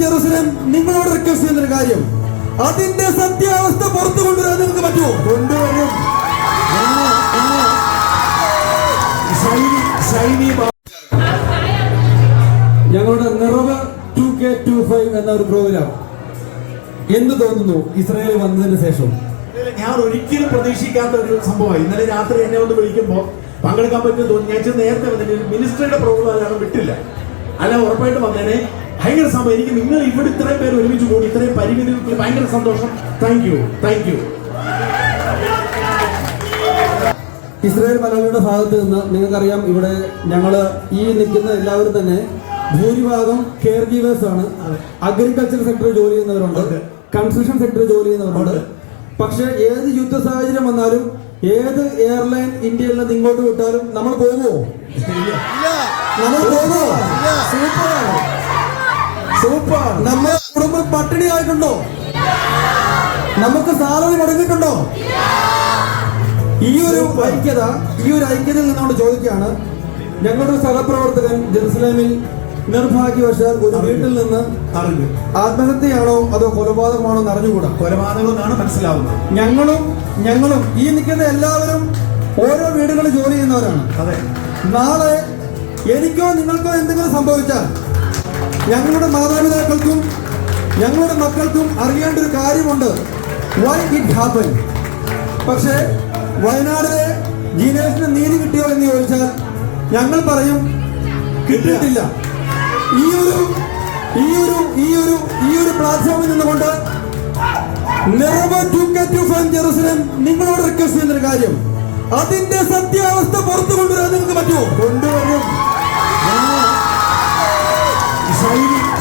Jerusalem നിങ്ങളോട് request ചെയ്യുന്നൊരു കാര്യം, അതിന്റെ സത്യാവസ്ഥ പുറത്തു കൊണ്ടുവരാൻ നിങ്ങൾക്ക് പറ്റുമോ? കൊണ്ടുവരും. ഞങ്ങളുടെ നിറവ് 2K25 എന്ന ഒരു പ്രോഗ്രാം എന്ത് തോന്നുന്നു ഇസ്രായേൽ വന്നതിന് ശേഷം? ഞാൻ ഒരിക്കലും പ്രതീക്ഷിക്കാത്ത ഒരു സംഭവമായി. ഇന്നലെ രാത്രി എന്നെ ഒന്ന് വിളിക്കുമ്പോൾ പങ്കെടുക്കാൻ പറ്റുമെന്ന് തോന്നി. ഞാൻ നേരത്തെ വന്നിട്ട് മിനിസ്ട്രിയുടെ പ്രോഗ്രാം വിട്ടില്ല, അല്ല ഉറപ്പായിട്ട് വന്നേനെ. ഭയങ്കര സംഭവം. എനിക്ക് നിങ്ങൾ ഇവിടെ ഇത്രയും പേര് ഒരുമിച്ച് കൂടി ഇത്രയും പരിമിതികൾക്ക് ഭയങ്കര സന്തോഷം. Thank you. ഇസ്രായേൽ മലയാളിയുടെ ഭാഗത്ത് നിന്ന് നിങ്ങൾക്കറിയാം, ഇവിടെ ഞങ്ങള് ഈ നിൽക്കുന്ന എല്ലാവരും തന്നെ ഭൂരിഭാഗം കെയർ ഗീവേഴ്സ് ആണ്. അഗ്രികൾച്ചർ സെക്ടറിൽ ജോലി ചെയ്യുന്നവരുണ്ട്, കൺസ്ട്രക്ഷൻ സെക്ടറിൽ ജോലി ചെയ്യുന്നവരുണ്ട്. പക്ഷെ ഏത് യുദ്ധ സാഹചര്യം വന്നാലും ഏത് എയർലൈൻ ഇന്ത്യയിൽ നിന്ന് ഇങ്ങോട്ട് വിട്ടാലും നമ്മൾ പോകുമോ? സൂപ്പർ. നമ്മുടെ കുടുംബം പട്ടിണി ആയിട്ടുണ്ടോ? നമുക്ക് സാലറി മുടങ്ങിയിട്ടുണ്ടോ? ഈ ഒരു ഐക്യതയിൽ നിന്നുകൊണ്ട് ചോദിക്കുകയാണ്. ഞങ്ങളുടെ സഹപ്രവർത്തകൻ ജെറുസലേമിൽ നിർഭാഗ്യവശാൽ ഒരു വീട്ടിൽ നിന്ന് ആത്മഹത്യയാണോ അതോ കൊലപാതകമാണോ എന്ന് അറിഞ്ഞുകൂടാ. കൊലപാതകമെന്നാണ് മനസ്സിലാവുന്നത്. ഞങ്ങളും ഈ നിൽക്കുന്ന എല്ലാവരും ഓരോ വീടുകളിൽ ജോലി ചെയ്യുന്നവരാണ്. നാളെ എനിക്കോ നിങ്ങൾക്കോ എന്തെങ്കിലും സംഭവിച്ചാൽ ഞങ്ങളുടെ മാതാപിതാക്കൾക്കും ഞങ്ങളുടെ മക്കൾക്കും അറിയേണ്ട ഒരു കാര്യമുണ്ട്, വൈ ഇറ്റ് ഹാപ്പൻ. പക്ഷേ വയനാടിലെ ജീനേഷിന് നീതി കിട്ടിയോ എന്ന് ചോദിച്ചാൽ ഞങ്ങൾ പറയും കിട്ടിയിട്ടില്ല. ഈ ഒരു പ്ലാറ്റ്ഫോമിൽ നിന്നുകൊണ്ട് നിറവ് 2K25 ജെറുസലേം നിങ്ങളോട് റിക്വസ്റ്റ് ചെയ്യുന്നൊരു കാര്യം, അതിന്റെ സത്യാവസ്ഥ പുറത്തു കൊണ്ടുവരാൻ നിങ്ങൾക്ക് പറ്റുമോ? കൊണ്ടുവരും.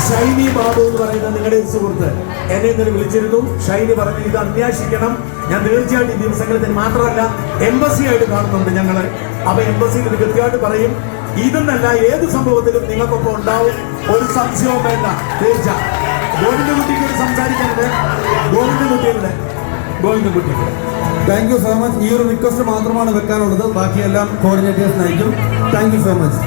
ഷൈനി ബാബു എന്ന് പറയുന്ന നിങ്ങളുടെ സുഹൃത്ത് എന്നെ ഇന്നലെ വിളിച്ചിരുന്നു. ഷൈനി പറഞ്ഞു ഇത് അന്വേഷിക്കണം. ഞാൻ തീർച്ചയായിട്ടും ഈ ദിവസങ്ങളിൽ മാത്രമല്ല എംബസി ആയിട്ട് കാണുന്നുണ്ട് ഞങ്ങള്. അപ്പൊ എംബസിയിൽ ഇത് കൃത്യമായിട്ട് പറയും. ഇതെന്നല്ല ഏത് സംഭവത്തിലും നിങ്ങൾക്കൊപ്പം ഉണ്ടാവും, ഒരു സംശയവും വേണ്ട. തീർച്ച ഗോവിന്ദകുട്ടിക്ക് ഒരു സംസാരിക്കാനുണ്ട്. ഗോവിന്ദകുട്ടിക്ക് താങ്ക് യു സോ മച്ച്. ഈ ഒരു റിക്വസ്റ്റ് മാത്രമാണ് വെക്കാനുള്ളത്, ബാക്കിയെല്ലാം കോർഡിനേറ്റേഴ്സ് നയിക്കും. Thank you so much.